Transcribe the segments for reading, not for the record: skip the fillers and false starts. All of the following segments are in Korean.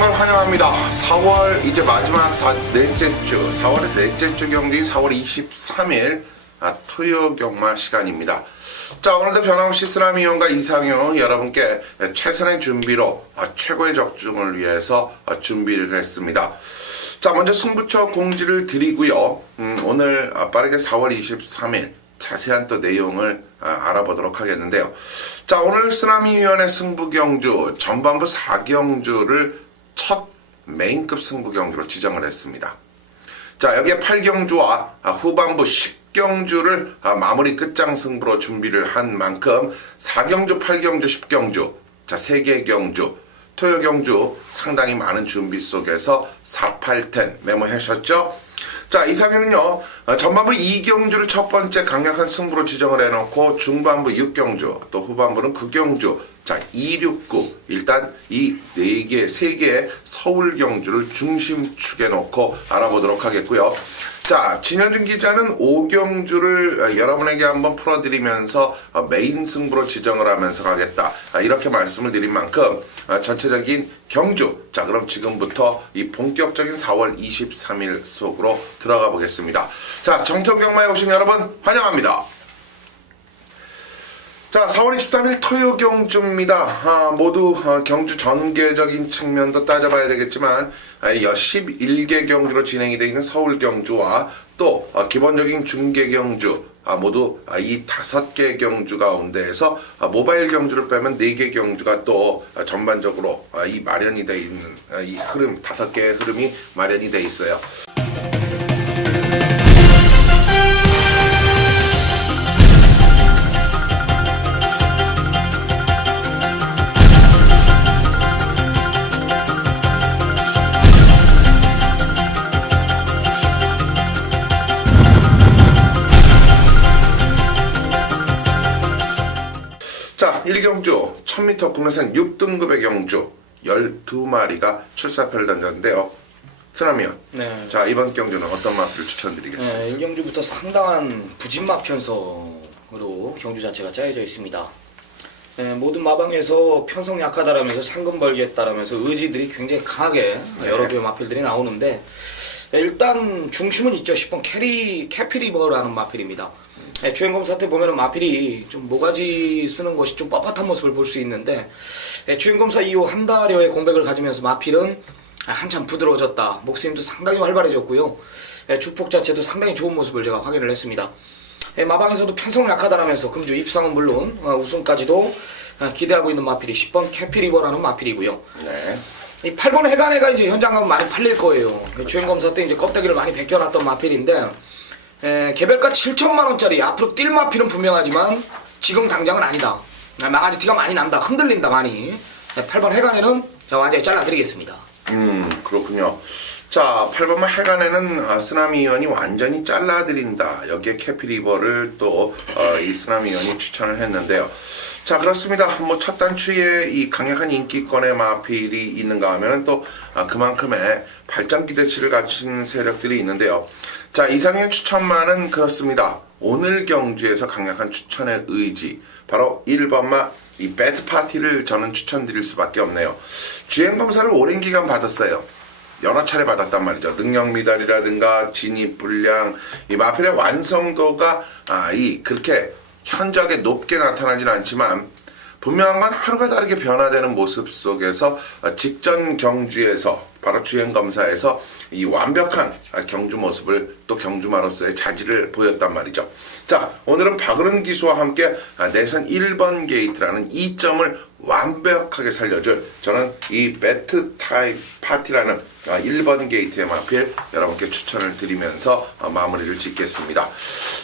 오신 걸 환영합니다. 4월 이제 마지막 넷째 주, 4월에서 넷째 주 경주인 4월 23일 토요 경마 시간입니다. 자, 오늘도 변함없이 쓰나미온과 이상형 여러분께 최선의 준비로 최고의 적중을 위해서 준비를 했습니다. 자, 먼저 승부처 공지를 드리고요. 오늘 빠르게 4월 23일 자세한 또 내용을 알아보도록 하겠는데요. 자, 오늘 쓰나미위원회 승부경주 전반부 4경주를 첫 메인급 승부경주로 지정을 했습니다. 자, 여기에 8경주와 후반부 10경주를 마무리 끝장 승부로 준비를 한 만큼 4경주, 8경주, 10경주, 자, 3개 경주, 토요 경주 상당히 많은 준비 속에서 4, 8, 10 메모하셨죠? 자, 이상에는요, 전반부 2경주를 첫 번째 강력한 승부로 지정을 해놓고 중반부 6경주, 또 후반부는 9경주, 자, 2, 6, 9, 일단 이 3개의 서울 경주를 중심축에 놓고 알아보도록 하겠고요. 자, 진현준 기자는 5경주를 여러분에게 한번 풀어드리면서 메인 승부로 지정을 하면서 가겠다, 이렇게 말씀을 드린 만큼 전체적인 경주, 자, 그럼 지금부터 이 본격적인 4월 23일 속으로 들어가 보겠습니다. 자, 정통경마에 오신 여러분 환영합니다. 자, 4월 23일 토요 경주입니다. 모두 경주 전개적인 측면도 따져봐야 되겠지만 11개 경주로 진행이 되어 있는 서울 경주와 또 기본적인 중계 경주, 모두 이 5개 경주 가운데에서 모바일 경주를 빼면 4개 경주가 또 전반적으로 이 마련이 되어 있는 이 흐름, 5개의 흐름이 마련이 되어 있어요. 자, 1경주 1000m 국내선 6등급의 경주 12마리가 출사표를 던졌는데요. 쓰나미온, 네. 자, 이번 경주는 어떤 마표를 추천드리겠습니다. 네, 1경주부터 상당한 부진마 편성으로 경주 자체가 짜여져 있습니다. 네, 모든 마방에서 편성 약하다라면서 상금 벌겠다라면서 의지들이 굉장히 강하게 여러 개의 마필들이 나오는데, 일단 중심은 있죠. 10번 캐피리버라는 마필입니다. 네, 주행검 사태 보면은 마필이 좀 모가지 쓰는 것이 좀 뻣뻣한 모습을 볼 수 있는데, 주행검사 이후 한 달여의 공백을 가지면서 마필은 한참 부드러워졌다. 목숨도 상당히 활발해졌고요. 주폭 자체도 상당히 좋은 모습을 제가 확인을 했습니다. 마방에서도 편성 약하다라면서 금주 입상은 물론 우승까지도 기대하고 있는 마필이 10번 캐피리버라는 마필이고요. 네. 이 8번 해간해가 이제 현장 가면 많이 팔릴 거예요. 주행검사 때 이제 껍데기를 많이 벗겨놨던 마필인데, 개별가 7천만원짜리 앞으로 뛸 마필은 분명하지만 지금 당장은 아니다. 망아지 티가 많이 난다. 흔들린다 많이. 8번 해간에는 제가 완전히 잘라드리겠습니다. 그렇군요. 자, 8번만 해간에는 쓰나미위원이 완전히 잘라드린다. 여기에 캐피리버를 또 이 쓰나미위원이 추천을 했는데요. 자, 그렇습니다. 뭐 첫 단추에 이 강력한 인기권의 마필이 있는가 하면 또 그만큼의 발전 기대치를 갖춘 세력들이 있는데요. 자, 이상의 추천만은 그렇습니다. 오늘 경주에서 강력한 추천의 의지, 바로 1번마 이 배트 파티를 저는 추천드릴 수밖에 없네요. 주행검사를 오랜 기간 받았어요. 여러 차례 받았단 말이죠. 능력 미달이라든가 진입 불량, 이 마필의 완성도가 그렇게 현저하게 높게 나타나지는 않지만, 분명한 건 하루가 다르게 변화되는 모습 속에서 직전 경주에서 바로 주행검사에서 이 완벽한 경주 모습을 또 경주마로서의 자질을 보였단 말이죠. 자, 오늘은 박으른 기수와 함께 내선 1번 게이트라는 2점을 완벽하게 살려줄, 저는 이 배트 타입 파티라는 1번 게이트의 마필 여러분께 추천을 드리면서 마무리를 짓겠습니다.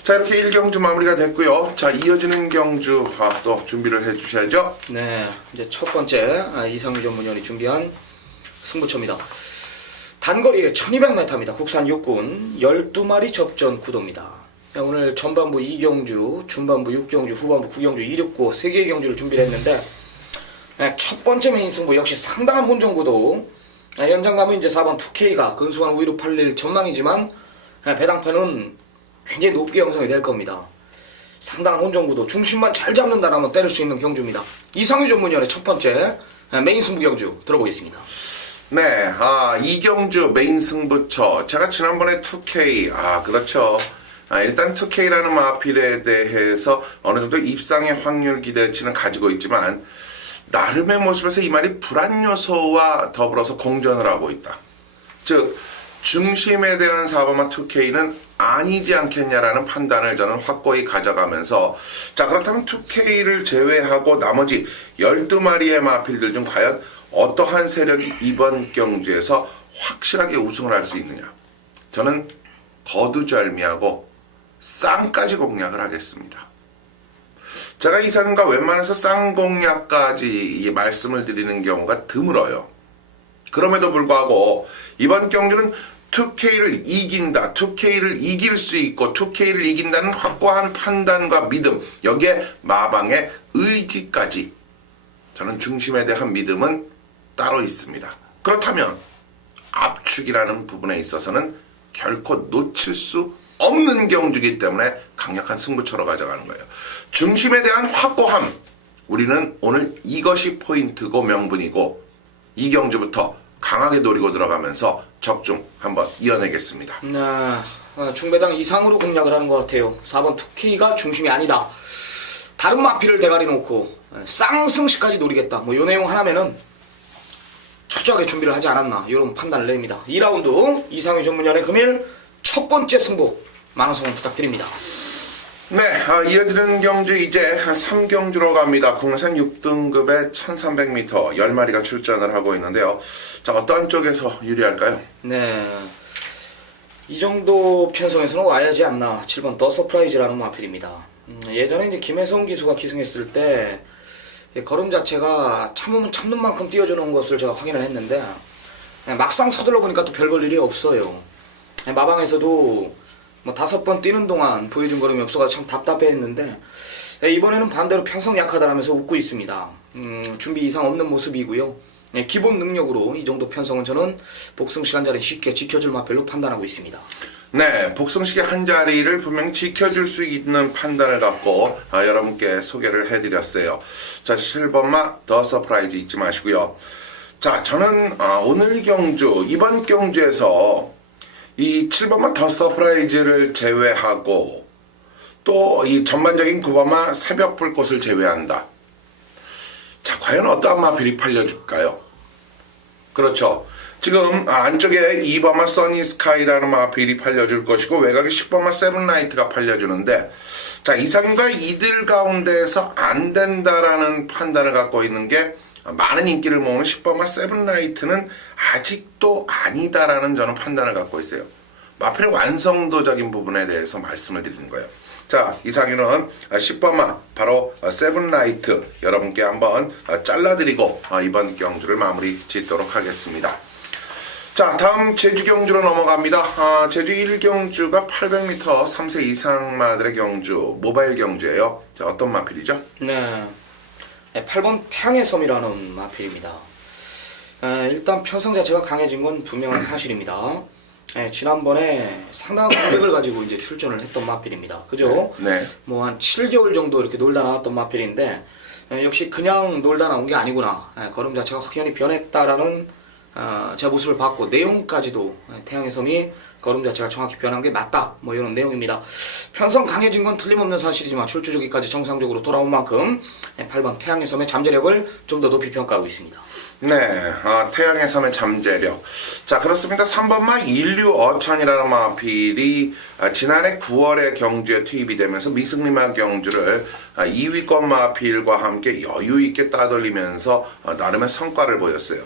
자, 이렇게 1경주 마무리가 됐고요. 자, 이어지는 경주 또 준비를 해주셔야죠. 네, 이제 첫 번째 이상규 전문위원이 준비한 승부처입니다. 단거리에 1200m입니다. 국산 육군 12마리 접전 구도입니다. 오늘 전반부 2경주, 중반부 6경주, 후반부 9경주, 269 3개의 경주를 준비를 했는데, 첫 번째 메인 승부 역시 상당한 혼전 구도. 현장 가면 이제 4번 2K가 근소한 우위로 팔릴 전망이지만 배당판은 굉장히 높게 형성이 될 겁니다. 상당한 혼전 구도, 중심만 잘 잡는다라면 때릴 수 있는 경주입니다. 이상규 전문위원의 첫 번째 메인 승부 경주 들어보겠습니다. 네, 이경주 메인 승부처. 제가 지난번에 2K, 그렇죠. 일단 2K라는 마필에 대해서 어느 정도 입상의 확률 기대치는 가지고 있지만, 나름의 모습에서 이 말이 불안 요소와 더불어서 공전을 하고 있다. 즉, 중심에 대한 4번마 2K는 아니지 않겠냐라는 판단을 저는 확고히 가져가면서, 자, 그렇다면 2K를 제외하고 나머지 12마리의 마필들 중 과연 어떠한 세력이 이번 경주에서 확실하게 우승을 할 수 있느냐. 저는 거두절미하고 쌍까지 공략을 하겠습니다. 제가 이상과 웬만해서 쌍공략까지 말씀을 드리는 경우가 드물어요. 그럼에도 불구하고 이번 경주는 2K를 이긴다, 2K를 이길 수 있고 2K를 이긴다는 확고한 판단과 믿음, 여기에 마방의 의지까지 저는 중심에 대한 믿음은 따로 있습니다. 그렇다면 압축이라는 부분에 있어서는 결코 놓칠 수 없는 경주이기 때문에 강력한 승부처로 가져가는 거예요. 중심에 대한 확고함, 우리는 오늘 이것이 포인트고 명분이고 이 경주부터 강하게 노리고 들어가면서 적중 한번 이어내겠습니다. 중배당 이상으로 공략을 하는 것 같아요. 4번 2K가 중심이 아니다. 다른 마필을 대가리 놓고 쌍승시까지 노리겠다. 이 내용 하나면은 철저하게 준비를 하지 않았나 이런 판단을 냅니다. 2라운드 이상희 전문연의 금일 첫 번째 승부 많은 성원 부탁드립니다. 네, 이어지는 경주 이제 3경주로 갑니다. 국내산 6등급의 1300m 10마리가 출전을 하고 있는데요. 자, 어떠한 쪽에서 유리할까요? 네, 이 정도 편성에서는 와야지 않나. 7번 더 서프라이즈라는 마필입니다. 예전에 이제 김혜성 기수가 기승했을 때 걸음 자체가 참으면 참는 만큼 띄워주는 것을 제가 확인을 했는데 막상 서둘러 보니까 또 별볼 일이 없어요. 마방에서도 5번 뛰는 동안 보여준 걸음이 없어서 참 답답해했는데 이번에는 반대로 편성 약하다라면서 웃고 있습니다. 준비 이상 없는 모습이고요. 기본 능력으로 이 정도 편성은 저는 복승 시간 자리 쉽게 지켜줄 마필로 판단하고 있습니다. 네, 복승식의 한 자리를 분명히 지켜줄 수 있는 판단을 갖고 여러분께 소개를 해드렸어요. 자, 7번마 더 서프라이즈 잊지 마시고요. 자, 저는 오늘 경주, 이번 경주에서 이 7번마 더 서프라이즈를 제외하고 또 이 전반적인 9번마 새벽 불꽃을 제외한다. 자, 과연 어떠한 마필이 팔려줄까요? 그렇죠. 지금 안쪽에 2번마 써니스카이라는 마필이 팔려줄 것이고 외곽에 10번마 세븐라이트가 팔려주는데, 자, 이상과 이들 가운데에서 안 된다라는 판단을 갖고 있는 게 많은 인기를 모으는 10번마 세븐라이트는 아직도 아니다라는 저는 판단을 갖고 있어요. 마필의 완성도적인 부분에 대해서 말씀을 드리는 거예요. 자, 이상으로는 10번마 바로 세븐라이트 여러분께 한번 잘라드리고 이번 경주를 마무리 짓도록 하겠습니다. 자, 다음 제주 경주로 넘어갑니다. 제주 1경주가 800m 3세 이상마들의 경주, 모바일 경주예요. 자, 어떤 마필이죠? 네, 8번 태양의 섬이라는 마필입니다. 일단 편성 자체가 강해진 건 분명한 사실입니다. 지난번에 상당한 공백을 가지고 이제 출전을 했던 마필입니다. 그죠? 네. 뭐 한 7개월 정도 이렇게 놀다 나왔던 마필인데 역시 그냥 놀다 나온 게 아니구나. 걸음 자체가 확연히 변했다라는 제 모습을 봤고 내용까지도 태양의 섬이 걸음 자체가 정확히 변한 게 맞다. 뭐 이런 내용입니다. 편성 강해진 건 틀림없는 사실이지만 출주 조기까지 정상적으로 돌아온 만큼 8번 태양의 섬의 잠재력을 좀 더 높이 평가하고 있습니다. 네, 태양의 섬의 잠재력. 자, 그렇습니다. 3번마 인류 어천이라는 마필이 지난해 9월에 경주에 투입이 되면서 미승리마 경주를 2위권 마필과 함께 여유있게 따돌리면서 나름의 성과를 보였어요.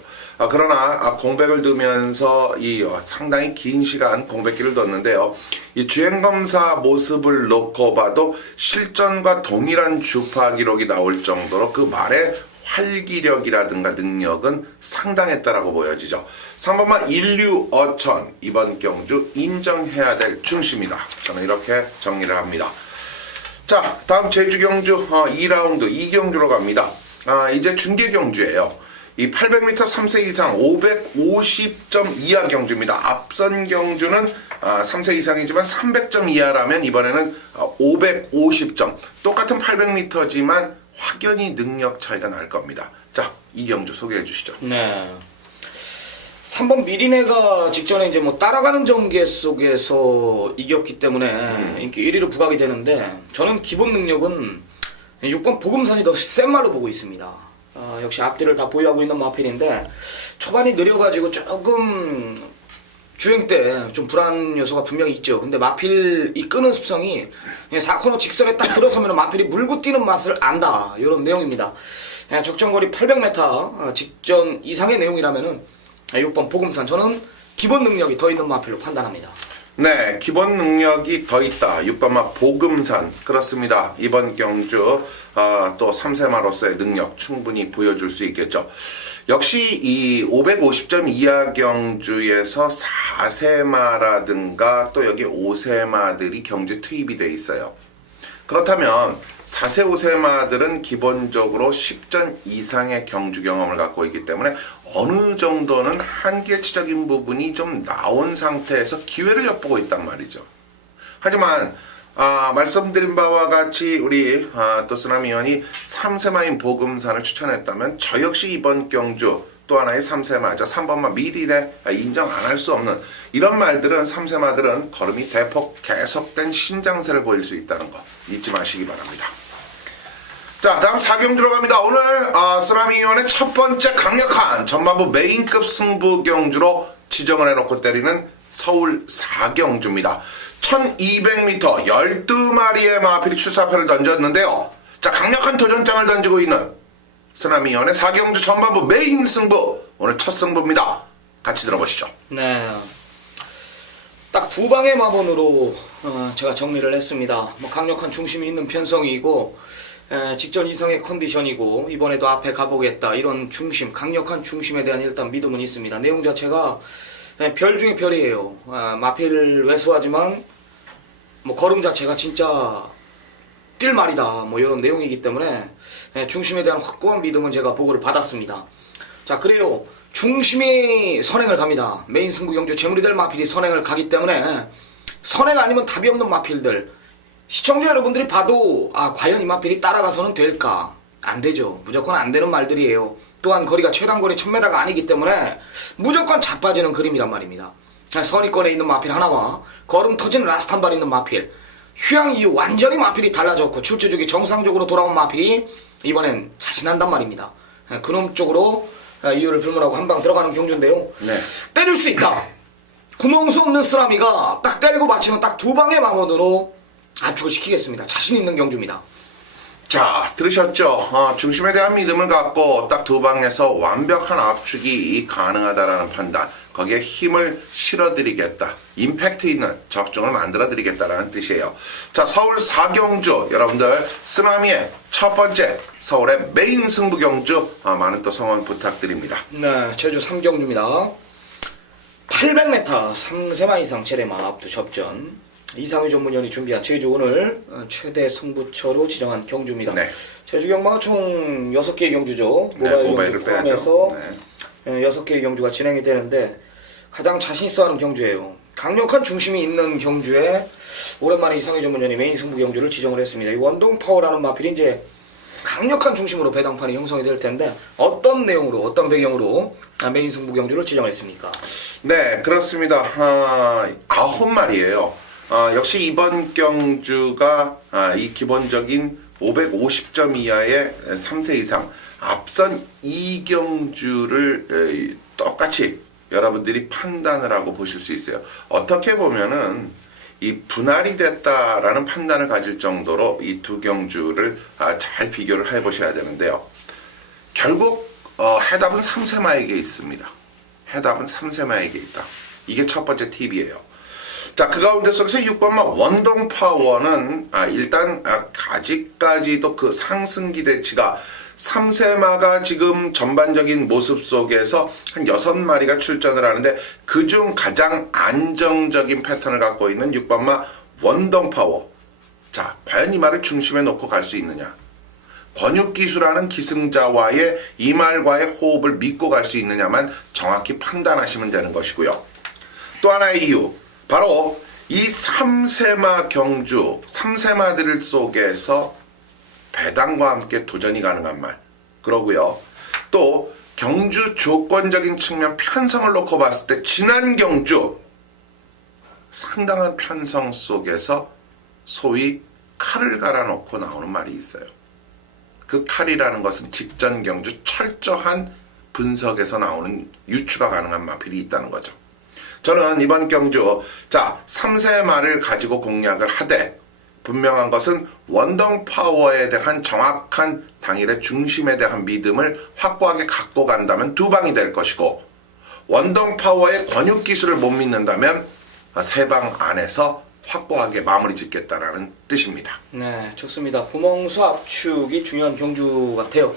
그러나 공백을 두면서 이 상당히 긴 시간 공백기를 뒀는데요. 이 주행검사 모습을 놓고 봐도 실전과 동일한 주파 기록이 나올 정도로 그 말의 활기력이라든가 능력은 상당했다라고 보여지죠. 3번마 인류 어천, 이번 경주 인정해야 될 중심이다. 저는 이렇게 정리를 합니다. 자, 다음 제주 경주 2라운드 2경주로 갑니다. 이제 중계 경주예요. 이 800m 3세 이상 550점 이하 경주입니다. 앞선 경주는 3세 이상이지만 300점 이하라면 이번에는 550점. 똑같은 800m지만 확연히 능력 차이가 날 겁니다. 자, 이 경주 소개해 주시죠. 네. 3번 미리네가 직전에 이제 뭐 따라가는 전개 속에서 이겼기 때문에 인기 1위로 부각이 되는데, 저는 기본 능력은 6번 보금산이 더 센 말로 보고 있습니다. 역시 앞뒤를 다 보유하고 있는 마필인데, 초반이 느려가지고 조금 주행 때 좀 불안 요소가 분명히 있죠. 근데 마필 이 끄는 습성이 4코너 직선에 딱 들어서면 마필이 물고 뛰는 맛을 안다, 이런 내용입니다. 적정거리 800m 직전 이상의 내용이라면은 6번 보금산, 저는 기본 능력이 더 있는 마필로 판단합니다. 네, 기본 능력이 더 있다. 6번마 보금산. 그렇습니다. 이번 경주 또 3세마로서의 능력 충분히 보여줄 수 있겠죠. 역시 이 550점 이하 경주에서 4세마라든가 또 여기 5세마들이 경주에 투입이 돼 있어요. 그렇다면 4세, 5세마들은 기본적으로 10전 이상의 경주 경험을 갖고 있기 때문에 어느 정도는 한계치적인 부분이 좀 나온 상태에서 기회를 엿보고 있단 말이죠. 하지만 말씀드린 바와 같이 우리 또 쓰나미 의원이 3세마인 보금산을 추천했다면 저 역시 이번 경주 또 하나의 3세마죠. 3번마 미리네 인정 안 할 수 없는 이런 말들은 3세마들은 걸음이 대폭 계속된 신장세를 보일 수 있다는 거 잊지 마시기 바랍니다. 자, 다음 4경주 들어갑니다. 오늘 쓰나미 의원의 첫 번째 강력한 전반부 메인급 승부 경주로 지정을 해놓고 때리는 서울 4경주입니다. 1200m 12마리의 마필이 출사표를 던졌는데요. 자, 강력한 도전장을 던지고 있는 쓰나미 의원의 4경주 전반부 메인 승부, 오늘 첫 승부입니다. 같이 들어보시죠. 네, 딱 두 방의 마번으로 제가 정리를 했습니다. 뭐 강력한 중심이 있는 편성이고 직전 이상의 컨디션이고 이번에도 앞에 가보겠다, 이런 중심, 강력한 중심에 대한 일단 믿음은 있습니다. 내용 자체가 별 중에 별이에요. 마필 왜소하지만 뭐 걸음 자체가 진짜 뛸 말이다, 뭐 이런 내용이기 때문에 중심에 대한 확고한 믿음은 제가 보고를 받았습니다. 자, 그래요. 중심이 선행을 갑니다. 메인 승부 경주 재물이 될 마필이 선행을 가기 때문에 선행 아니면 답이 없는 마필들, 시청자 여러분들이 봐도 과연 이 마필이 따라가서는 될까? 안 되죠. 무조건 안 되는 말들이에요. 또한 거리가 최단거리 1000m가 아니기 때문에 무조건 자빠지는 그림이란 말입니다. 선위권에 있는 마필 하나와 걸음 터지는 라스트 한 발 있는 마필, 휴양 이후 완전히 마필이 달라졌고 출제족이 정상적으로 돌아온 마필이 이번엔 자신한단 말입니다. 그놈 쪽으로 이유를 불문하고 한 방 들어가는 경주인데요. 네. 때릴 수 있다. 구멍수 없는 쓰라미가 딱 때리고 맞히면 딱 두 방의 망원으로 압축을 시키겠습니다. 자신 있는 경주입니다. 자, 들으셨죠? 중심에 대한 믿음을 갖고 딱 두 방에서 완벽한 압축이 가능하다라는 판단, 거기에 힘을 실어드리겠다, 임팩트 있는 적중을 만들어드리겠다라는 뜻이에요. 자, 서울 4경주 여러분들, 쓰나미의 첫 번째 서울의 메인 승부 경주 많은 또 성원 부탁드립니다. 네, 제주 3경주입니다. 800m 3세마 이상 최대마 앞두 접전, 이상희 전문위원이 준비한 제주 오늘 최대 승부처로 지정한 경주입니다. 네. 제주 경마가 총 6개의 경주죠. 모바일을 경주 빼야죠. 포함해서 6개의 경주가 진행이 되는데 가장 자신 있어 하는 경주예요. 강력한 중심이 있는 경주에 오랜만에 이상희 전문위원이 메인 승부 경주를 지정을 했습니다. 이 원동 파워라는 마필이 이제 강력한 중심으로 배당판이 형성이 될 텐데 어떤 내용으로, 어떤 배경으로 메인 승부 경주를 지정했습니까? 네, 그렇습니다. 9마리예요. 역시 이번 경주가 이 기본적인 550점 이하의 3세 이상 앞선 2경주를 똑같이 여러분들이 판단을 하고 보실 수 있어요. 어떻게 보면은 이 분할이 됐다라는 판단을 가질 정도로 이 두 경주를 잘 비교를 해보셔야 되는데요. 결국 해답은 3세마에게 있습니다. 해답은 3세마에게 있다. 이게 첫 번째 팁이에요. 자, 그 가운데 속에서 6번마 원동 파워는 일단 아직까지도 그 상승 기대치가 3세마가 지금 전반적인 모습 속에서 한 6마리가 출전을 하는데 그중 가장 안정적인 패턴을 갖고 있는 6번마 원동 파워. 자, 과연 이 말을 중심에 놓고 갈 수 있느냐? 권육기수라는 기승자와의 이 말과의 호흡을 믿고 갈 수 있느냐만 정확히 판단하시면 되는 것이고요. 또 하나의 이유, 바로 이 3세마 경주, 3세마들 속에서 배당과 함께 도전이 가능한 말, 그러고요. 또 경주 조건적인 측면 편성을 놓고 봤을 때 지난 경주 상당한 편성 속에서 소위 칼을 갈아놓고 나오는 말이 있어요. 그 칼이라는 것은 직전 경주 철저한 분석에서 나오는 유추가 가능한 마필이 있다는 거죠. 저는 이번 경주 3세 말을 가지고 공략을 하되 분명한 것은 원동 파워에 대한 정확한 당일의 중심에 대한 믿음을 확고하게 갖고 간다면 두 방이 될 것이고, 원동 파워의 권육 기술을 못 믿는다면 세 방 안에서 확고하게 마무리 짓겠다라는 뜻입니다. 네, 좋습니다. 구멍수 압축이 중요한 경주 같아요.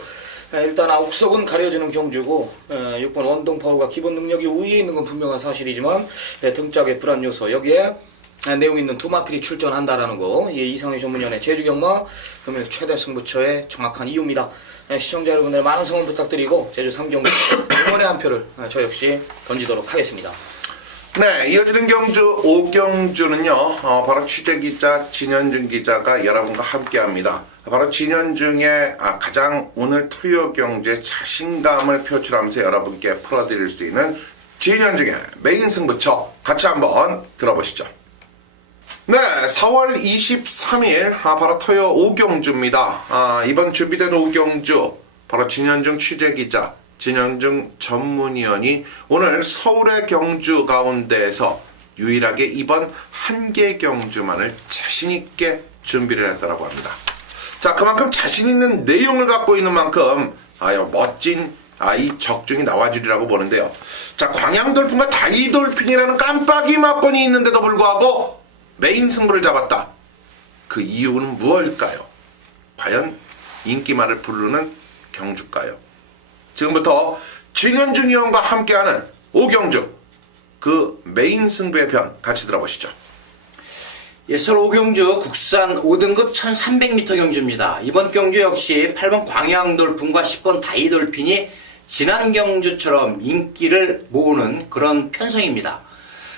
일단 옥석은 가려지는 경주고 6번 원동 파워가 기본 능력이 우위에 있는 건 분명한 사실이지만 등짝의 불안 요소, 여기에 내용 있는 두 마필이 출전한다라는 거, 이상희 전문위원회 제주경마 금일 최대 승부처의 정확한 이유입니다. 시청자 여러분들 많은 성원 부탁드리고 제주 3경기 응원의 한 표를 저 역시 던지도록 하겠습니다. 네, 이어지는 경주 5경주는요 바로 취재기자 진현중 기자가 여러분과 함께합니다. 바로 진현중의 가장 오늘 토요 경주에 자신감을 표출하면서 여러분께 풀어드릴 수 있는 진현중의 메인 승부처 같이 한번 들어보시죠. 네, 4월 23일 바로 토요 5경주입니다. 이번 준비된 5경주 바로 진현중 취재기자 진현중 전문위원이 오늘 서울의 경주 가운데에서 유일하게 이번 한 개 경주만을 자신있게 준비를 했다고 합니다. 자, 그만큼 자신있는 내용을 갖고 있는 만큼 멋진 이 적중이 나와주리라고 보는데요. 자, 광양돌핀과 다이돌핀이라는 깜빡이 막건이 있는데도 불구하고 메인 승부를 잡았다. 그 이유는 무엇일까요? 과연 인기말을 부르는 경주일까요? 지금부터 진현중 의원과 함께하는 5경주 그 메인 승부의 편 같이 들어보시죠. 서울 5경주 국산 5등급 1300m 경주입니다. 이번 경주 역시 8번 광양돌핀과 10번 다이돌핀이 지난 경주처럼 인기를 모으는 그런 편성입니다.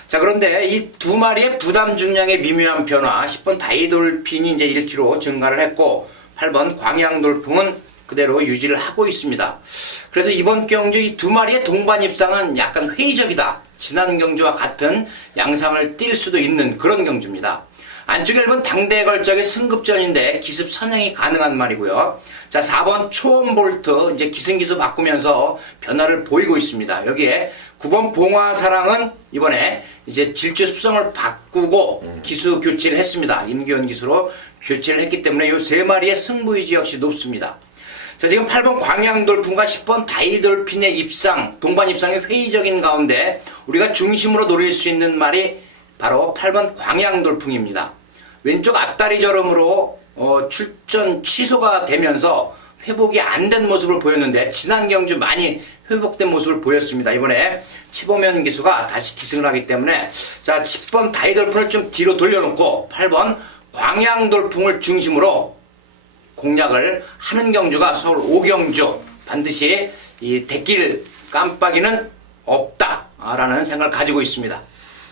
자, 그런데 이 두 마리의 부담 중량의 미묘한 변화, 10번 다이돌핀이 이제 1kg 증가를 했고 8번 광양돌핀은 그대로 유지를 하고 있습니다. 그래서 이번 경주 이 두 마리의 동반 입상은 약간 회의적이다. 지난 경주와 같은 양상을 띌 수도 있는 그런 경주입니다. 안쪽 1번 당대 걸작의 승급전인데 기습 선행이 가능한 말이고요. 자, 4번 초원볼트 이제 기승기수 바꾸면서 변화를 보이고 있습니다. 여기에 9번 봉화사랑은 이번에 이제 질주 습성을 바꾸고 기수 교체를 했습니다. 임기현 기수로 교체를 했기 때문에 이 세 마리의 승부 의지 역시 높습니다. 자, 지금 8번 광양돌핀과 10번 다이돌핀의 입상, 동반 입상의 회의적인 가운데 우리가 중심으로 노릴 수 있는 말이 바로 8번 광양돌핀입니다. 왼쪽 앞다리 저름으로 출전 취소가 되면서 회복이 안 된 모습을 보였는데 지난 경주 많이 회복된 모습을 보였습니다. 이번에 최보면 기수가 다시 기승을 하기 때문에 자, 10번 다이돌핀을 좀 뒤로 돌려놓고 8번 광양돌핀을 중심으로 공략을 하는 경주가 서울 5경주, 반드시 이 대길 깜빡이는 없다라는 생각을 가지고 있습니다.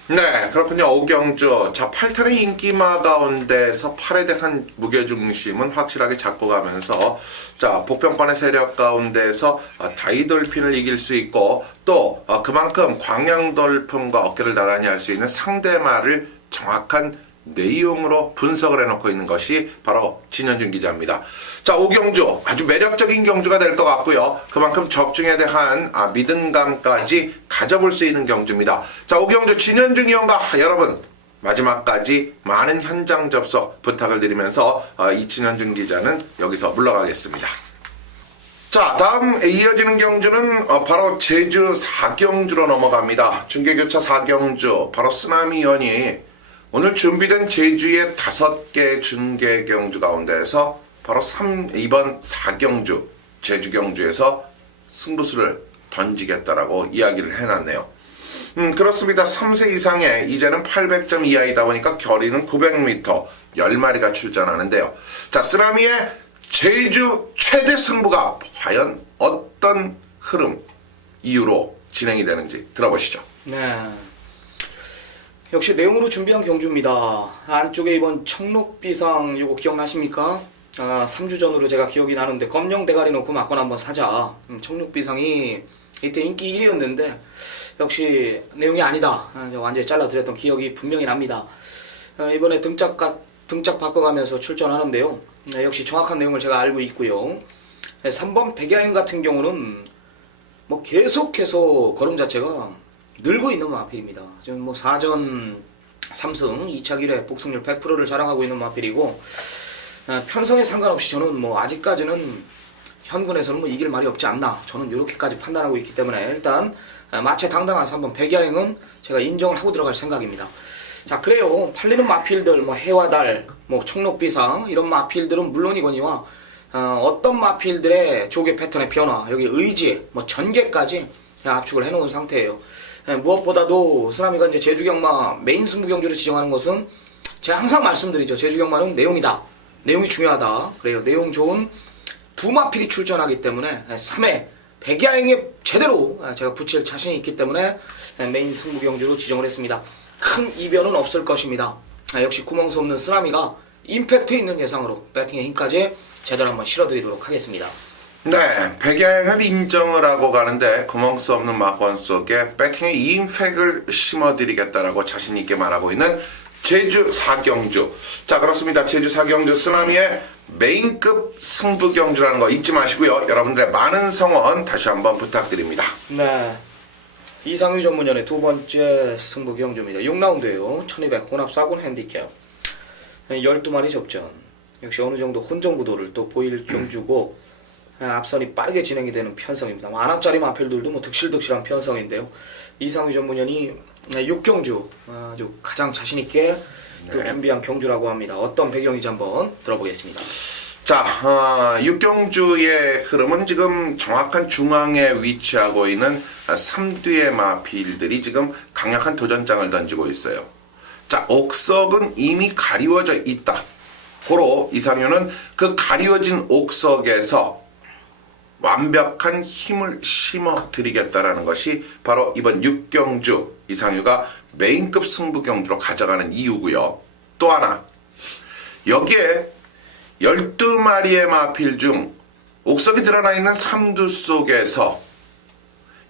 네, 그렇군요. 5경주. 자, 8탄의 인기마 가운데서 8에 대한 무게중심은 확실하게 잡고 가면서 자, 복병권의 세력 가운데서 다이돌핀을 이길 수 있고 또 그만큼 광양돌핀과 어깨를 나란히 할 수 있는 상대마를 정확한 내용으로 분석을 해놓고 있는 것이 바로 진현중 기자입니다. 자, 5경주 아주 매력적인 경주가 될 것 같고요. 그만큼 적중에 대한 믿음감까지 가져볼 수 있는 경주입니다. 자, 5경주 진현중 의원과 여러분 마지막까지 많은 현장 접속 부탁을 드리면서 이 진현중 기자는 여기서 물러가겠습니다. 자, 다음 이어지는 경주는 바로 제주 4경주로 넘어갑니다. 중계교차 4경주 바로 쓰나미 의원이 오늘 준비된 제주의 5개 중계 경주 가운데에서 바로 2번 4경주 제주 경주에서 승부수를 던지겠다라고 이야기를 해놨네요. 그렇습니다. 3세 이상의 이제는 800점 이하이다 보니까 결의는 900m 10마리가 출전하는데요. 자, 쓰나미의 제주 최대 승부가 과연 어떤 흐름 이유로 진행이 되는지 들어보시죠. 네. 역시 내용으로 준비한 경주입니다. 안쪽에 이번 청록비상 요거 기억나십니까? 3주 전으로 제가 기억이 나는데 검령 대가리 놓고 막건 한번 사자. 청룡비상이 이때 인기 1위였는데 역시 내용이 아니다. 완전히 잘라드렸던 기억이 분명히 납니다. 이번에 등짝 바꿔가면서 출전하는데요. 역시 정확한 내용을 제가 알고 있고요. 3번 백야인 같은 경우는 뭐 계속해서 걸음 자체가 늘고 있는 마필입니다. 지금 뭐 4전 3승 2차 1회 복승률 100%를 자랑하고 있는 마필이고, 편성에 상관없이 저는 뭐 아직까지는 현군에서는 뭐 이길 말이 없지 않나, 저는 이렇게까지 판단하고 있기 때문에 일단 마체 당당한 3번 백야행은 제가 인정을 하고 들어갈 생각입니다. 자, 그래요. 팔리는 마필들 뭐 해와 달, 뭐 청록비상 이런 마필들은 물론이거니와 어떤 마필들의 조개 패턴의 변화, 여기 의지, 뭐 전개까지 압축을 해놓은 상태예요. 무엇보다도 쓰나미가 이제 제주경마 메인 승부 경주를 지정하는 것은 제가 항상 말씀드리죠. 제주경마는 내용이다. 내용이 중요하다. 그래요. 내용 좋은 두 마필이 출전하기 때문에 3회 백야행에 제대로 제가 붙일 자신이 있기 때문에 메인 승부 경주로 지정을 했습니다. 큰 이변은 없을 것입니다. 역시 구멍 수 없는 쓰나미가 임팩트 있는 예상으로 배팅의 힘까지 제대로 한번 실어드리도록 하겠습니다. 네, 백야행을 인정을 하고 가는데 구멍 수 없는 막원 속에 배팅의 임팩을 심어드리겠다라고 자신있게 말하고 있는 제주 4경주. 자, 그렇습니다. 제주 4경주 쓰나미의 메인급 승부 경주라는 거 잊지 마시고요. 여러분들의 많은 성원 다시 한번 부탁드립니다. 네, 이상규 전문연의 두 번째 승부 경주입니다. 6라운드에요. 1200 혼합 4군 핸디캡 12마리 접전. 역시 어느 정도 혼정구도를 또 보일 경주고, 앞선이 빠르게 진행이 되는 편성입니다. 만화짜리 마필들도 뭐 득실득실한 편성인데요. 이상규 전문연이 6경주 아주 가장 자신있게 또 준비한 경주라고 합니다. 어떤 배경인지 한번 들어보겠습니다. 자, 6경주의 흐름은 지금 정확한 중앙에 위치하고 있는 3두의 마필들이 지금 강력한 도전장을 던지고 있어요. 자, 옥석은 이미 가리워져 있다. 고로 이상윤은 그 가리워진 옥석에서 완벽한 힘을 심어 드리겠다라는 것이 바로 이번 6경주 이상유가 메인급 승부 경주로 가져가는 이유고요. 또 하나, 여기에 12마리의 마필 중 옥석이 드러나 있는 3두 속에서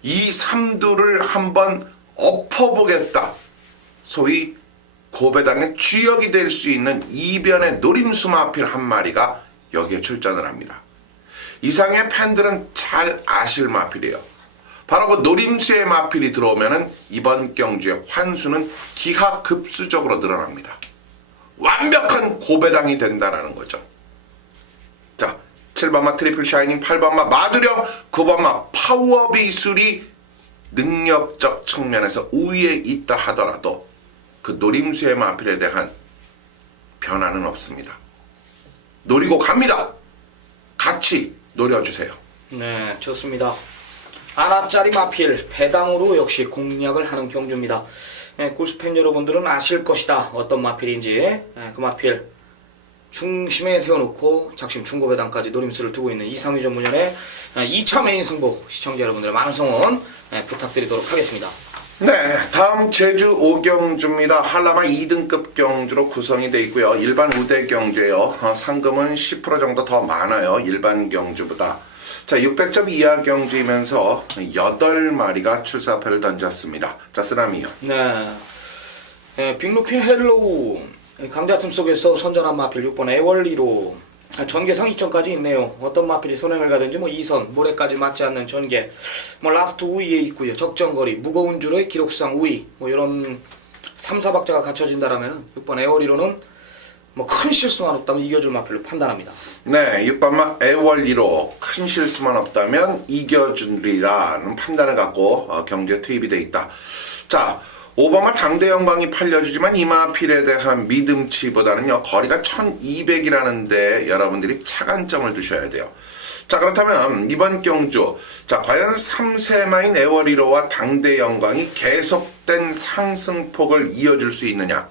이 3두를 한번 엎어보겠다. 소위 고배당의 주역이 될 수 있는 이변의 노림수 마필 한 마리가 여기에 출전을 합니다. 이상의 팬들은 잘 아실 마필이에요. 바로 그 노림수의 마필이 들어오면은 이번 경주의 환수는 기하급수적으로 늘어납니다. 완벽한 고배당이 된다는 거죠. 자, 7번마 트리플 샤이닝, 8번마 마두령, 9번마 파워 비술이 능력적 측면에서 우위에 있다 하더라도 그 노림수의 마필에 대한 변화는 없습니다. 노리고 갑니다. 같이 노려주세요. 네, 좋습니다. 하나짜리 마필 배당으로 역시 공략을 하는 경주입니다. 골수팬 여러분들은 아실 것이다. 어떤 마필인지. 그 마필 중심에 세워놓고 작심 중고배당까지 노림수를 두고 있는 이상규 전문연의 2차 메인 승부, 시청자 여러분들의 많은 성원 부탁드리도록 하겠습니다. 네, 다음 제주 5경주입니다. 한라마 2등급 경주로 구성이 되어 있고요. 일반 우대 경주예요. 상금은 10% 정도 더 많아요. 일반 경주보다. 자, 600점 이하 경주이면서 8마리가 출사표를 던졌습니다. 자, 쓰나미요. 네, 빅루핀 헬로우 강자 틈 속에서 선전한 마필 6번 애월리로 전개상 2점까지 있네요. 어떤 마필이 선행을 가든지 뭐 2선 모래까지 맞지 않는 전개, 뭐 라스트 우위에 있고요. 적정거리, 무거운 줄의 기록상 우위, 뭐 이런 3, 4박자가 갖춰진다라면 6번 애월리로는 뭐 큰 실수만 없다면 이겨줄 마필로 판단합니다. 네, 6번마 애월리로 큰 실수만 없다면 이겨주리라는 판단을 갖고 경주에 투입이 되어 있다. 자, 5번마 당대 영광이 팔려주지만 이 마필에 대한 믿음치보다는요, 거리가 1200이라는데 여러분들이 차관점을 두셔야 돼요. 자, 그렇다면 이번 경주, 자, 과연 3세마인 애월리로와 당대 영광이 계속된 상승폭을 이어줄 수 있느냐?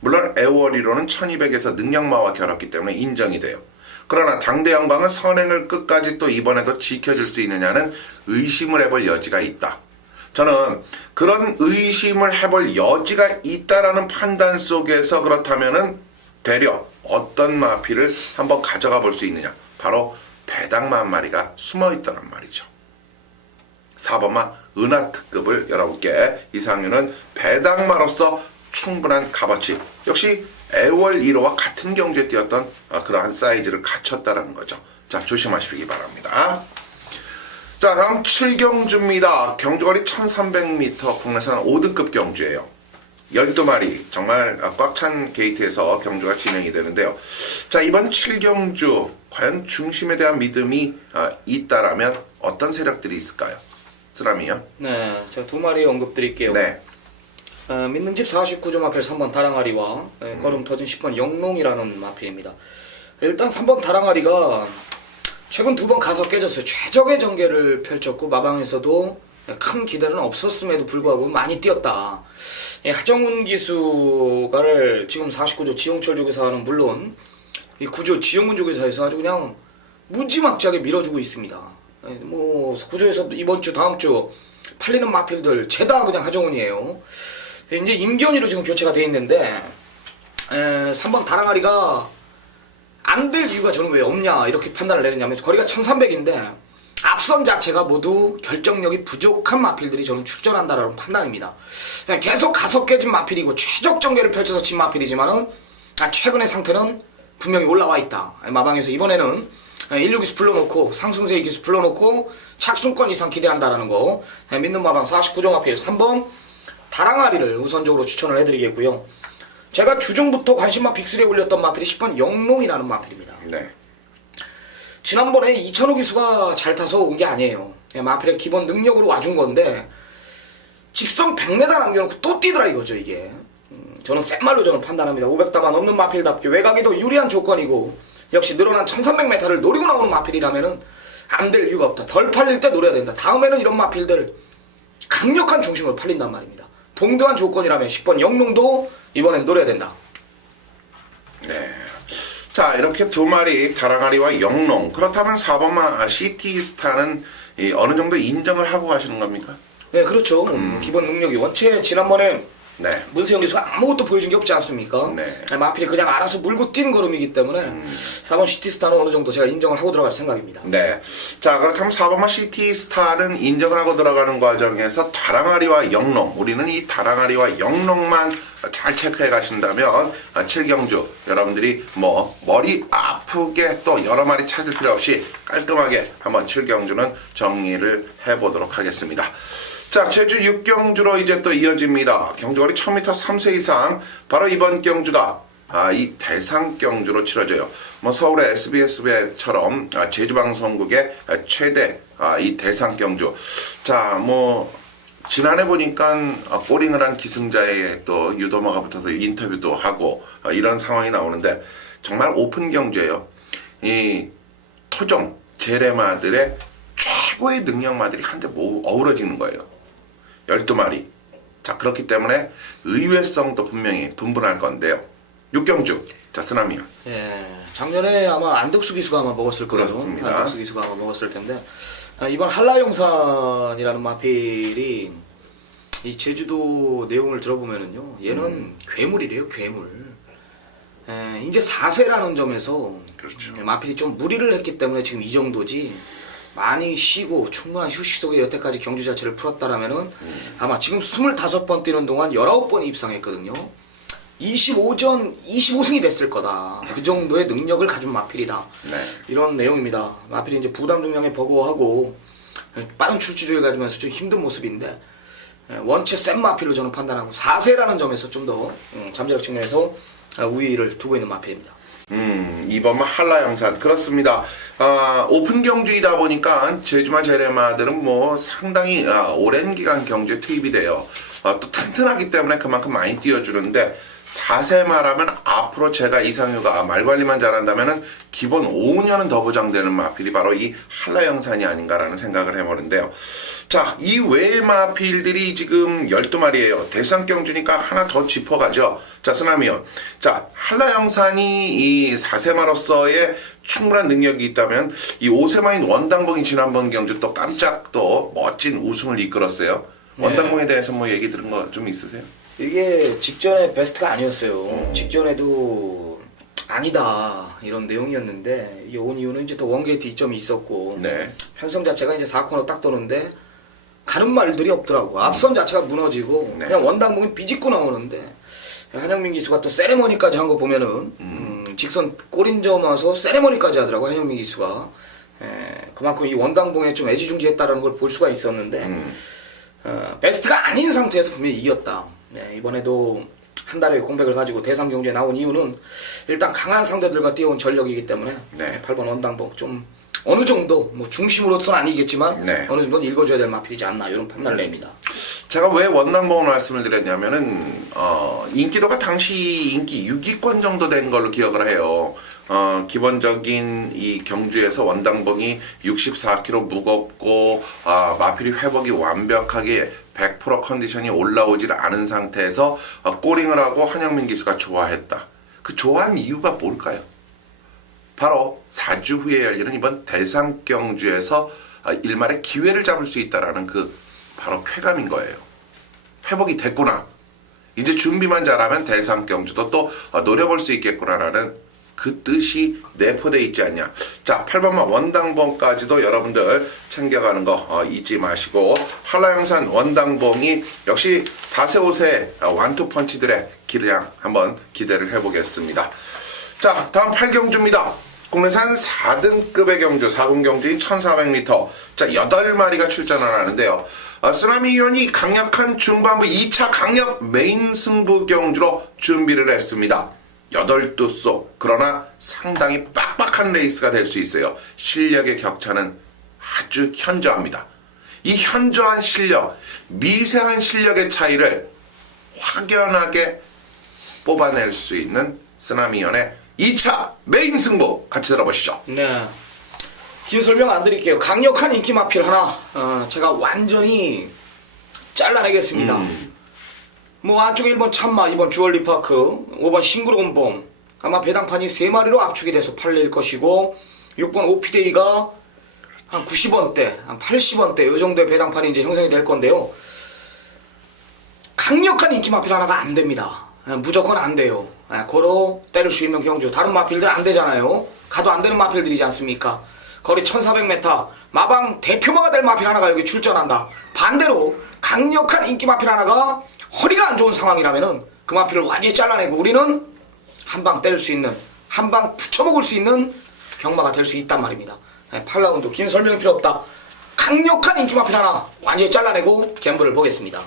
물론 애월리로는 1200에서 능력마와 결합기 때문에 인정이 돼요. 그러나 당대 영광은 선행을 끝까지 또 이번에도 지켜줄 수 있느냐는 의심을 해볼 여지가 있다. 저는 그런 의심을 해볼 여지가 있다라는 판단 속에서 그렇다면은 되려 어떤 마필을 한번 가져가 볼 수 있느냐. 바로 배당마 한 마리가 숨어 있다는 말이죠. 4번마 은하특급을 여러분께 이상윤은 배당마로서 충분한 값어치, 역시 애월 1호와 같은 경주에 뛰었던 그러한 사이즈를 갖췄다는 거죠. 자, 조심하시기 바랍니다. 자, 다음 7경주입니다. 경주거리 1300m, 국내산 5등급 경주예요. 12마리 정말 꽉 찬 게이트에서 경주가 진행이 되는데요. 자, 이번 7경주 과연 중심에 대한 믿음이 있다라면 어떤 세력들이 있을까요? 쓰라미요? 네, 제가 두 마리 언급드릴게요. 네. 믿는 집 49조 마필 3번 다랑아리와 걸음 터진 10번 영롱이라는 마필입니다. 일단 3번 다랑아리가 최근 2번 가서 깨졌어요. 최적의 전개를 펼쳤고 마방에서도 큰 기대는 없었음에도 불구하고 많이 뛰었다. 하정훈 기수가를 지금 49조 지용철 조교사는 물론 이 9조 지용문 조교사에서 아주 그냥 무지막지하게 밀어주고 있습니다. 뭐 9조에서 이번 주 다음 주 팔리는 마필들 죄다 그냥 하정훈이에요. 이제 임기현이로 지금 교체가 돼 있는데 3번 다랑아리가 안 될 이유가 저는 왜 없냐 이렇게 판단을 내렸냐면 거리가 1300인데 앞선 자체가 모두 결정력이 부족한 마필들이 저는 출전한다라는 판단입니다. 계속 가속 깨진 마필이고 최적 전개를 펼쳐서 진 마필이지만은 최근의 상태는 분명히 올라와 있다. 마방에서 이번에는 1루 기수 불러놓고 상승세의 기수 불러놓고 착순권 이상 기대한다라는 거. 믿는 마방 49조 마필 3번 다랑아리를 우선적으로 추천을 해드리겠고요. 제가 주중부터 관심마 빅3에 올렸던 마필이 10번 영롱이라는 마필입니다. 네. 지난번에 이천호 기수가 잘 타서 온 게 아니에요. 마필의 기본 능력으로 와준 건데 직선 100m 남겨놓고 또 뛰더라 이거죠 이게. 저는 센 말로 저는 판단합니다. 500다만 넘는 마필답게 외곽이 더 유리한 조건이고 역시 늘어난 1300m를 노리고 나오는 마필이라면은 안 될 이유가 없다. 덜 팔릴 때 노려야 된다. 다음에는 이런 마필들 강력한 중심으로 팔린단 말입니다. 동등한 조건이라면 10번 영롱도 이번엔 노려야 된다. 네. 자, 이렇게 두 마리 다랑아리와 영롱. 그렇다면 4번마 시티스타는 어느 정도 인정을 하고 가시는 겁니까? 네, 그렇죠. 기본 능력이 원체 지난번에 네. 문세영 기수가 아무것도 보여준 게 없지 않습니까? 네. 마필이 그냥 알아서 물고 뛴 걸음이기 때문에 4번 시티스타는 어느 정도 제가 인정을 하고 들어갈 생각입니다. 네. 자, 그렇다면 4번마 시티스타는 인정을 하고 들어가는 과정에서 다랑아리와 영롱, 우리는 이 다랑아리와 영롱만 잘 체크해 가신다면 7경주 여러분들이 뭐 머리 아프게 또 여러 마리 찾을 필요 없이 깔끔하게 한번 7경주는 정리를 해보도록 하겠습니다. 자, 제주 6경주로 이제 또 이어집니다. 경주거리 1000m 3세 이상, 바로 이번 경주가 이 대상 경주로 치러져요. 뭐 서울의 SBS처럼 제주방송국의 최대 이 대상 경주. 자, 뭐 지난해 보니까 꼬링을 한 기승자의 또 유도마가 붙어서 인터뷰도 하고 이런 상황이 나오는데 정말 오픈 경주예요. 이 토종 제레마들의 최고의 능력마들이 한데 어우러지는 거예요. 12마리. 자, 그렇기 때문에 의외성도 분명히 분분할 건데요. 6경주. 자, 쓰나미요. 예, 작년에 아마 안덕수 기수가 아마 먹었을 거예요. 그렇습니다. 안덕수 기수가 아마 먹었을 텐데 이번 한라용산이라는 마필이 이 제주도 내용을 들어보면은요, 얘는 괴물이래요, 괴물. 이제 4세라는 점에서 그렇죠. 마필이 좀 무리를 했기 때문에 지금 이 정도지. 많이 쉬고 충분한 휴식 속에 여태까지 경주 자체를 풀었다라면은 아마 지금 25번 뛰는 동안 19번이 입상했거든요. 25전 25승이 됐을 거다. 그 정도의 능력을 가진 마필이다. 네. 이런 내용입니다. 마필이 이제 부담 중량에 버거워하고 빠른 출주를 가지면서 좀 힘든 모습인데 원체 센 마필로 저는 판단하고 4세라는 점에서 좀 더 잠재력 측면에서 우위를 두고 있는 마필입니다. 2번은 한라영산. 그렇습니다. 오픈 경주이다 보니까 제주마 제레마들은 뭐 상당히 오랜 기간 경주에 투입이 돼요. 또 튼튼하기 때문에 그만큼 많이 띄워주는데 4세 말하면 앞으로 제가 이상유가 말 관리만 잘한다면은 기본 5년은 더 보장되는 마필이 바로 이 한라영산이 아닌가라는 생각을 해보는데요. 자, 이 외의 마필들이 지금 12마리예요. 대상 경주니까 하나 더 짚어가죠. 자, 쓰나미요. 자, 한라영산이 이 4세마로서의 충분한 능력이 있다면 이 5세마인 원당봉이 지난번 경주 또 깜짝 또 멋진 우승을 이끌었어요. 원당봉에 대해서 뭐 얘기 들은 거 좀 있으세요? 이게 직전에 베스트가 아니었어요. 직전에도 아니다 이런 내용이었는데 이게 온 이유는 이제 또 원게이트 이점이 있었고 네. 편성 자체가 이제 4코너 딱 도는데 가는 말들이 없더라고. 앞선 자체가 무너지고 네. 그냥 원당봉이 비집고 나오는데 한영민 기수가 또 세레머니까지 한 거 보면은 직선 꼬린점 와서 세레머니까지 하더라고 한영민 기수가. 그만큼 이 원당봉에 좀 애지중지했다라는 걸 볼 수가 있었는데 베스트가 아닌 상태에서 분명히 이겼다. 네, 이번에도 한 달의 공백을 가지고 대상 경주에 나온 이유는 일단 강한 상대들과 뛰어온 전력이기 때문에 네. 8번 원당봉 좀 어느 정도 뭐 중심으로서는 아니겠지만 네. 어느 정도 읽어줘야 될 마필이지 않나 이런 판단을 냅니다. 제가 왜 원당봉을 말씀을 드렸냐면은 인기도가 당시 인기 6위권 정도 된 걸로 기억을 해요. 기본적인 이 경주에서 원당봉이 64kg 무겁고 마필이 회복이 완벽하게 100% 컨디션이 올라오질 않은 상태에서 꼬링을 하고 한영민 기수가 좋아했다. 그 좋아한 이유가 뭘까요? 바로 4주 후에 열리는 이번 대상 경주에서 일말의 기회를 잡을 수 있다라는 그 바로 쾌감인 거예요. 회복이 됐구나. 이제 준비만 잘하면 대상 경주도 또 노려볼 수 있겠구나라는 그 뜻이 내포되어 있지 않냐. 자, 8번만 원당봉까지도 여러분들 챙겨가는 거 잊지 마시고 한라영산 원당봉이 역시 4세 5세 완투펀치들의 기량 한번 기대를 해보겠습니다. 자, 다음 8경주입니다. 국내산 4등급의 경주, 4군 경주인 1400m. 자, 8마리가 출전을 하는데요. 쓰나미 위원이 강력한 중반부 2차 강력 메인 승부 경주로 준비를 했습니다. 8두소, 그러나 상당히 빡빡한 레이스가 될 수 있어요. 실력의 격차는 아주 현저합니다. 이 현저한 실력, 미세한 실력의 차이를 확연하게 뽑아낼 수 있는 쓰나미 위원의 2차 메인 승부 같이 들어보시죠. 네. 긴 설명 안 드릴게요. 강력한 인기 마필 하나 제가 완전히 잘라내겠습니다. 뭐 안쪽에 1번 참마, 2번 주얼리파크, 5번 싱그로건봄 아마 배당판이 3마리로 압축이 돼서 팔릴 것이고 6번 오피데이가 한 90원대, 한 80원대 이 정도의 배당판이 이제 형성이 될 건데요. 강력한 인기 마필 하나가 안 됩니다. 무조건 안 돼요. 걸어 때릴 수 있는 경주. 다른 마필들 안 되잖아요. 가도 안 되는 마필들이지 않습니까? 거리 1400m 마방 대표마가 될 마필 하나가 여기 출전한다. 반대로 강력한 인기 마필 하나가 허리가 안 좋은 상황이라면은 그 마필을 완전히 잘라내고 우리는 한 방 때릴 수 있는, 한 방 붙여먹을 수 있는 경마가 될 수 있단 말입니다. 8라운드 긴 설명이 필요 없다. 강력한 인기 마필 하나 완전히 잘라내고 갬블을 보겠습니다.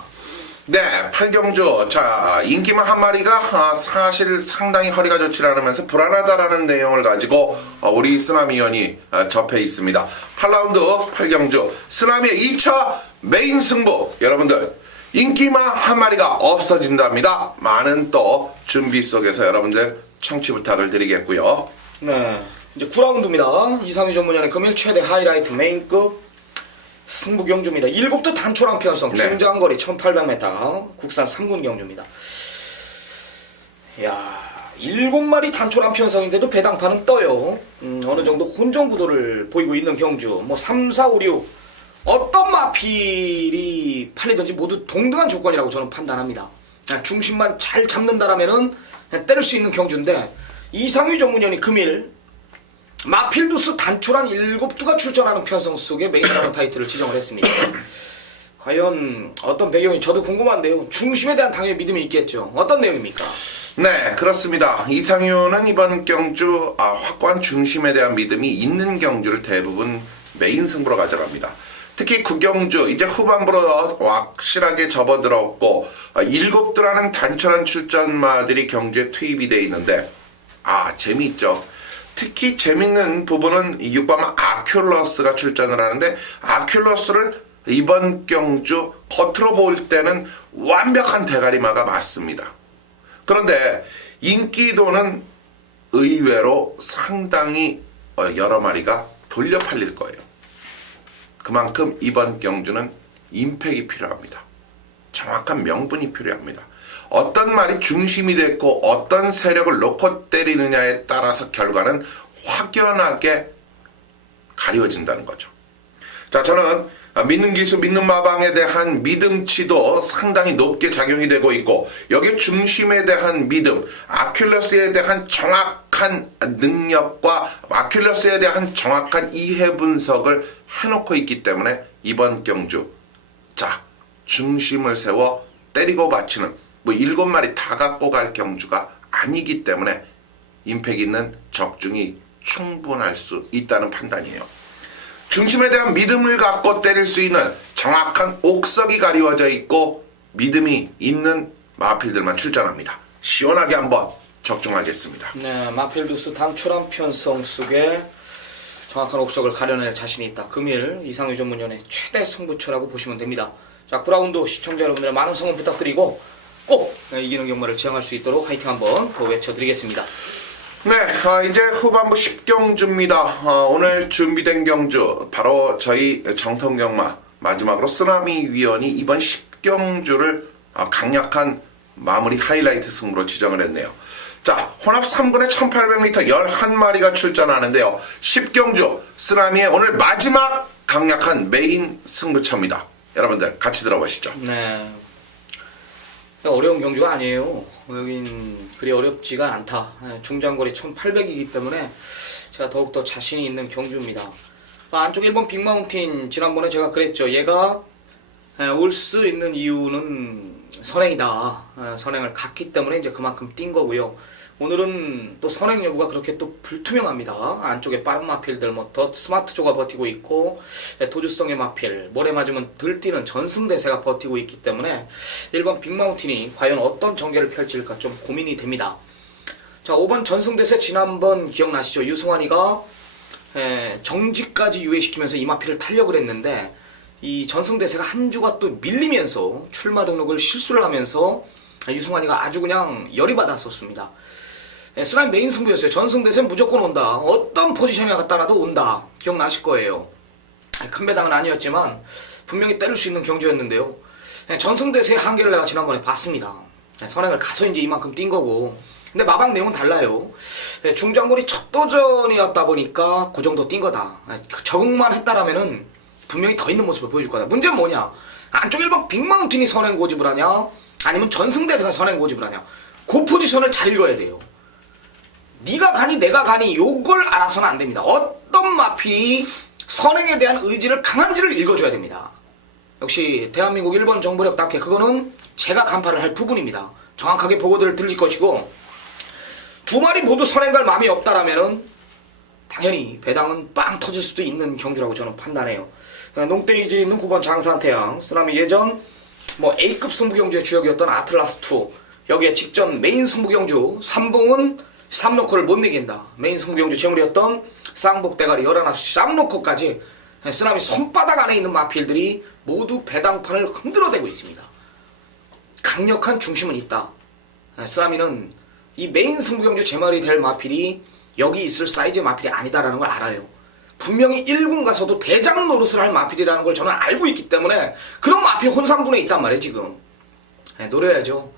네, 8경주. 자, 인기만 한 마리가 사실 상당히 허리가 좋지 않으면서 불안하다라는 내용을 가지고 우리 쓰나미 위원이 접해 있습니다. 8라운드 8경주. 쓰나미의 2차 메인 승부. 여러분들, 인기만 한 마리가 없어진답니다. 많은 또 준비 속에서 여러분들 청취 부탁을 드리겠고요. 네, 이제 9라운드입니다. 이상희 전문위원의 금일 최대 하이라이트 메인급 승부 경주입니다. 7도 단촐한 편성, 네. 중장거리 1800m, 국산 3군 경주입니다. 이야, 7마리 단촐한 편성인데도 배당판은 떠요. 어느 정도 혼종 구도를 보이고 있는 경주. 뭐 3, 4, 5, 6 어떤 마필이 팔리든지 모두 동등한 조건이라고 저는 판단합니다. 중심만 잘 잡는다라면은 때릴 수 있는 경주인데 이상희 전문위원이 금일 마필두스 단촐한 7두가 출전하는 편성 속에 메인라운 타이틀을 지정을 했습니다. 과연 어떤 배경이 저도 궁금한데요. 중심에 대한 당연히 믿음이 있겠죠. 어떤 내용입니까? 네, 그렇습니다. 이상효는 이번 경주 확고한 중심에 대한 믿음이 있는 경주를 대부분 메인 승부로 가져갑니다. 특히 9경주 이제 후반부로 확실하게 접어들었고 7두라는 단촐한 출전마들이 경주에 투입이 되어 있는데 재미있죠. 특히 재밌는 부분은 6번 아큘러스가 출전을 하는데 아큘러스를 이번 경주 겉으로 볼 때는 완벽한 대가리마가 맞습니다. 그런데 인기도는 의외로 상당히 여러 마리가 돌려 팔릴 거예요. 그만큼 이번 경주는 임팩이 필요합니다. 정확한 명분이 필요합니다. 어떤 말이 중심이 됐고 어떤 세력을 놓고 때리느냐에 따라서 결과는 확연하게 가려진다는 거죠. 자, 저는 믿는 기수, 믿는 마방에 대한 믿음치도 상당히 높게 작용이 되고 있고 여기에 중심에 대한 믿음, 아큘러스에 대한 정확한 정확한 능력과 아킬레스에 대한 정확한 이해 분석을 해놓고 있기 때문에 이번 경주 자 중심을 세워 때리고 받치는 뭐 7마리 다 갖고 갈 경주가 아니기 때문에 임팩 있는 적중이 충분할 수 있다는 판단이에요. 중심에 대한 믿음을 갖고 때릴 수 있는 정확한 옥석이 가리워져 있고 믿음이 있는 마필들만 출전합니다. 시원하게 한번 적중하겠습니다. 네, 마필두스 단출한 편성 속에 정확한 옥석을 가려낼 자신이 있다. 금일 이상유 전문위원의 최대 승부처라고 보시면 됩니다. 자, 9라운드 시청자 여러분들의 많은 성원 부탁드리고 꼭 이기는 경마를 지향할 수 있도록 화이팅 한번 더 외쳐드리겠습니다. 네, 이제 후반부 10경주입니다. 오늘 준비된 경주 바로 저희 정통경마 마지막으로 쓰나미 위원이 이번 10경주를 강력한 마무리 하이라이트 승부로 지정을 했네요. 자, 혼합 3군의 1800m 11마리가 출전하는데요. 10경주 쓰나미의 오늘 마지막 강력한 메인 승부처입니다. 여러분들 같이 들어보시죠. 네, 어려운 경주가 아니에요. 여긴 그리 어렵지가 않다. 중장거리 1800이기 때문에 제가 더욱더 자신이 있는 경주입니다. 안쪽 1번 빅마운틴, 지난번에 제가 그랬죠. 얘가 올 수 있는 이유는 선행이다. 선행을 갔기 때문에 이제 그만큼 뛴 거고요. 오늘은 또 선행 여부가 그렇게 또 불투명합니다. 안쪽에 빠른 마필들, 더 스마트조가 버티고 있고, 도주성의 마필, 모래 맞으면 덜 뛰는 전승대세가 버티고 있기 때문에 1번 빅마운틴이 과연 어떤 전개를 펼칠까 좀 고민이 됩니다. 자, 5번 전승대세 지난번 기억나시죠? 유승환이가 정지까지 유예시키면서 이 마필을 탄력을 했는데, 이 전승대세가 한 주가 또 밀리면서 출마 등록을 실수를 하면서 유승환이가 아주 그냥 열이 받았었습니다. 쓰나미 메인 승부였어요. 전승대세는 무조건 온다. 어떤 포지션에 갖다 놔도 온다. 기억나실 거예요. 큰 배당은 아니었지만 분명히 때릴 수 있는 경주였는데요. 전승대세의 한계를 내가 지난번에 봤습니다. 선행을 가서 이제 이만큼 뛴 거고. 근데 마방 내용은 달라요. 중장거리 첫 도전이었다 보니까 그 정도 뛴 거다. 적응만 했다라면은 분명히 더 있는 모습을 보여줄 거다. 문제는 뭐냐? 안쪽 1번 빅마운틴이 선행 고집을 하냐? 아니면 전승대세가 선행 고집을 하냐? 그 포지션을 잘 읽어야 돼요. 네가 가니 내가 가니 요걸 알아서는 안 됩니다. 어떤 마필이 선행에 대한 의지를 강한지를 읽어줘야 됩니다. 역시 대한민국 1번 정보력답게 그거는 제가 간파를 할 부분입니다. 정확하게 보고들을 들릴 것이고, 두 마리 모두 선행 갈 마음이 없다라면은 당연히 배당은 빵 터질 수도 있는 경주라고 저는 판단해요. 농땡이지 있는 9번 장사한태양, 쓰나미 예전 A급 승부경주의 주역이었던 아틀라스2, 여기에 직전 메인 승부경주 3봉은 쌈로커를 못 이긴다. 메인 승부경주 제물이었던 쌍복대가리 11시 쌈로커까지 쓰나미 손바닥 안에 있는 마필들이 모두 배당판을 흔들어대고 있습니다. 강력한 중심은 있다. 쓰나미는 이 메인 승부경주 제물이 될 마필이 여기 있을 사이즈의 마필이 아니다라는 걸 알아요. 분명히 1군 가서도 대장 노릇을 할 마필이라는 걸 저는 알고 있기 때문에 그런 마필 혼상분에 있단 말이에요 지금. 노려야죠.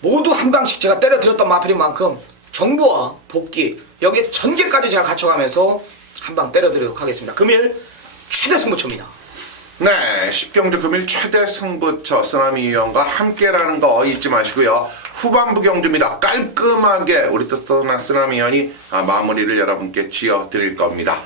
모두 한 방씩 제가 때려드렸던 마필인 만큼 정보와 복귀, 여기에 전개까지 제가 갖춰가면서 한 방 때려드리도록 하겠습니다. 금일 최대 승부처입니다. 네, 10경주 금일 최대 승부처 쓰나미 위원과 함께라는 거 잊지 마시고요. 후반부 경주입니다. 깔끔하게 우리 또 쓰나미 위원이 마무리를 여러분께 지어드릴 겁니다.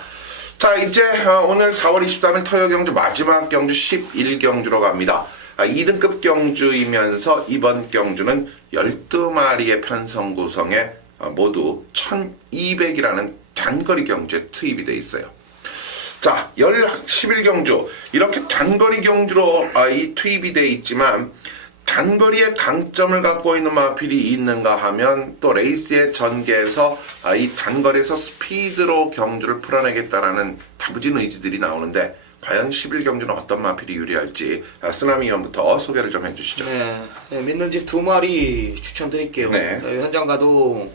자, 이제 오늘 4월 23일 토요 경주 마지막 경주 11경주로 갑니다. 2등급 경주이면서 이번 경주는 12마리의 편성 구성에 모두 1200이라는 단거리 경주에 투입이 되어 있어요. 자, 11경주 이렇게 단거리 경주로 이 투입이 되어 있지만 단거리의 강점을 갖고 있는 마필이 있는가 하면 또 레이스의 전개에서 이 단거리에서 스피드로 경주를 풀어내겠다라는 다부진 의지들이 나오는데 과연 11경주는 어떤 마필이 유리할지 쓰나미 위원부터 소개를 좀 해주시죠. 네, 믿는 집 2마리 추천드릴게요. 네. 현장 가도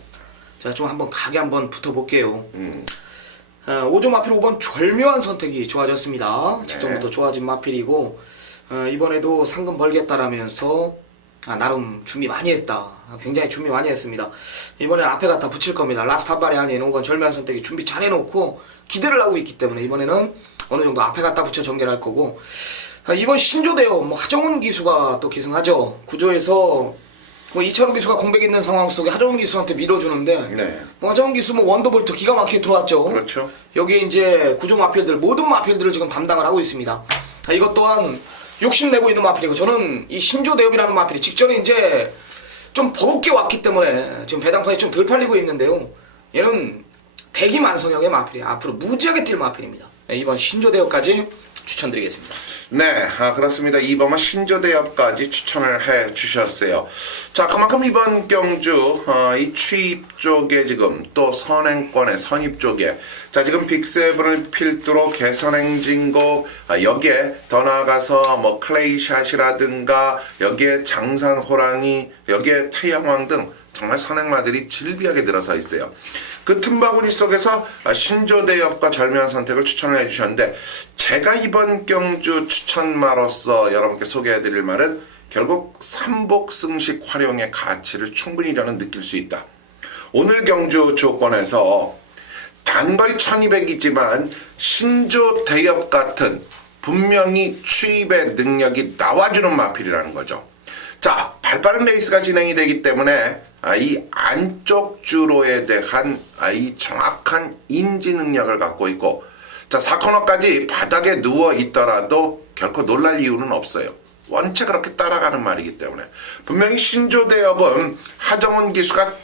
제가 좀 한번 가게 한번 붙어볼게요. 5조 마필 5번 절묘한 선택이 좋아졌습니다. 네. 직전부터 좋아진 마필이고 이번에도 상금 벌겠다라면서 나름 준비 많이 했다. 굉장히 준비 많이 했습니다. 이번엔 앞에 갖다 붙일 겁니다. 라스트 한 발이 아닌 5번 절묘한 선택이 준비 잘 해놓고 기대를 하고 있기 때문에 이번에는 어느 정도 앞에 갖다 붙여 전개할 거고, 이번 신조대요. 하정훈 기수가 또 기승하죠. 구조에서 이철호 기수가 공백 있는 상황 속에 하정훈 기수한테 밀어주는데 네. 하정훈 기수 원더볼트 기가 막히게 들어왔죠. 그렇죠. 여기 이제 구종 마필들 모든 마필들을 지금 담당을 하고 있습니다. 이것 또한 욕심내고 있는 마필이고 저는 이 신조대엽이라는 마필이 직전에 이제 좀 버겁게 왔기 때문에 지금 배당판이 좀 덜 팔리고 있는데요. 얘는 대기만성형의 마필이에요. 앞으로 무지하게 뛸 마필입니다. 이번 신조대엽까지 추천드리겠습니다. 네, 그렇습니다. 이번만 신조대엽까지 추천을 해 주셨어요. 자, 그만큼 이번 경주, 이 취입 쪽에 지금 또 선행권의 선입 쪽에, 자, 지금 빅세븐을 필두로 개선행진곡, 여기에 더 나아가서 뭐 클레이샷이라든가, 여기에 장산호랑이, 여기에 태양왕 등 정말 선행마들이 질비하게 들어서 있어요. 그 틈바구니 속에서 신조대엽과 절묘한 선택을 추천을 해주셨는데 제가 이번 경주 추천마로서 여러분께 소개해드릴 말은 결국 삼복승식 활용의 가치를 충분히 저는 느낄 수 있다. 오늘 경주 조건에서 단거리 1200이지만 신조대엽 같은 분명히 추입의 능력이 나와주는 마필이라는 거죠. 자, 발빠른 레이스가 진행이 되기 때문에 이 안쪽 주로에 대한 이 정확한 인지 능력을 갖고 있고, 자, 4코너까지 바닥에 누워 있더라도 결코 놀랄 이유는 없어요. 원체 그렇게 따라가는 말이기 때문에. 분명히 신조대엽은 하정훈 기수가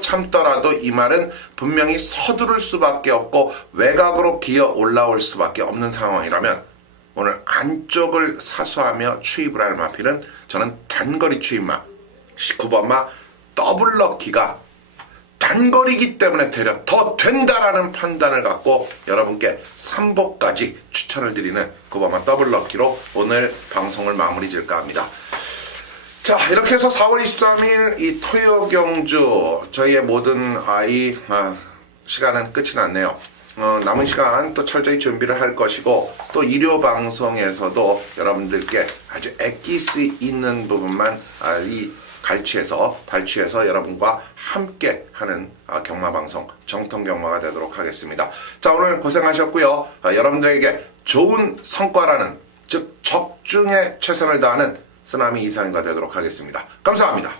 참더라도 이 말은 분명히 서두를 수밖에 없고 외곽으로 기어 올라올 수밖에 없는 상황이라면 오늘 안쪽을 사수하며 추입을 할 마필은 저는 단거리 추입마 19번마 더블럭키가 단거리이기 때문에 되려 더 된다라는 판단을 갖고 여러분께 3복까지 추천을 드리는 9번마 더블럭키로 오늘 방송을 마무리 질까 합니다. 자, 이렇게 해서 4월 23일 이 토요 경주 저희의 모든 시간은 끝이 났네요. 남은 시간 또 철저히 준비를 할 것이고 또 일요 방송에서도 여러분들께 아주 엑기스 있는 부분만 발취해서 여러분과 함께 하는 경마 방송 정통 경마가 되도록 하겠습니다. 자, 오늘 고생하셨고요. 여러분들에게 좋은 성과라는 즉 적중에 최선을 다하는 쓰나미 이상인가 되도록 하겠습니다. 감사합니다.